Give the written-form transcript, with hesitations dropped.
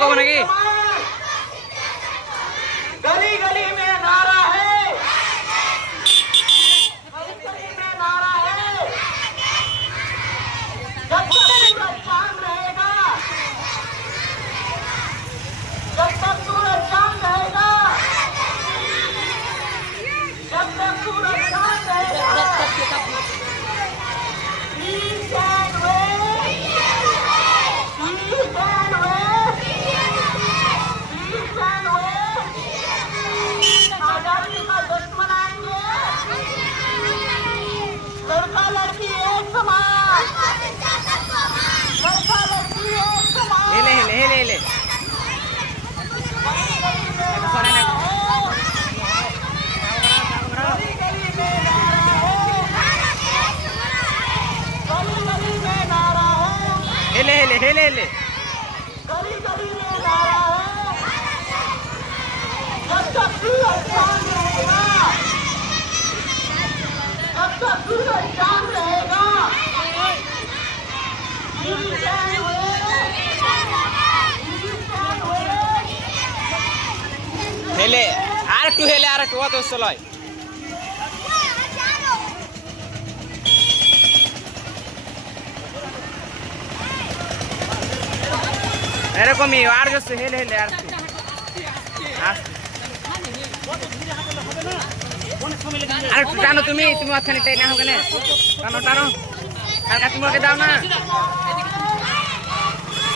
কব নাকি गली गली में नारा है, गली गली में नारा है, जब तक सूरज चांद रहेगा, जब तक सूरज चांद रहेगा, जब तक सूरज चांद रहेगा, peace and way, peace and way, peace and way, आजादी का जश्न मनाएंगे, लड़का लड़की एक समान, लड़का लड़की एक समान, हेले हेले हेले हेले गली गली में नारा है, गली गली में नारा है, हेले हेले हेले हेले गली गली में नारा है, जब तक सूरज चांद रहेगा, जब तक सूरज चांद रहेगा, peace and way, peace and way, হেলে আর একটু হেলে আর একটু অত চলয় এরকমই আর যাচ্ছে হেলে হেলে আর একটু আস্তে। আর একটু টানো তুমি তুমি ওখানে তাই না হোক টানো টানো আর কাছে দাও না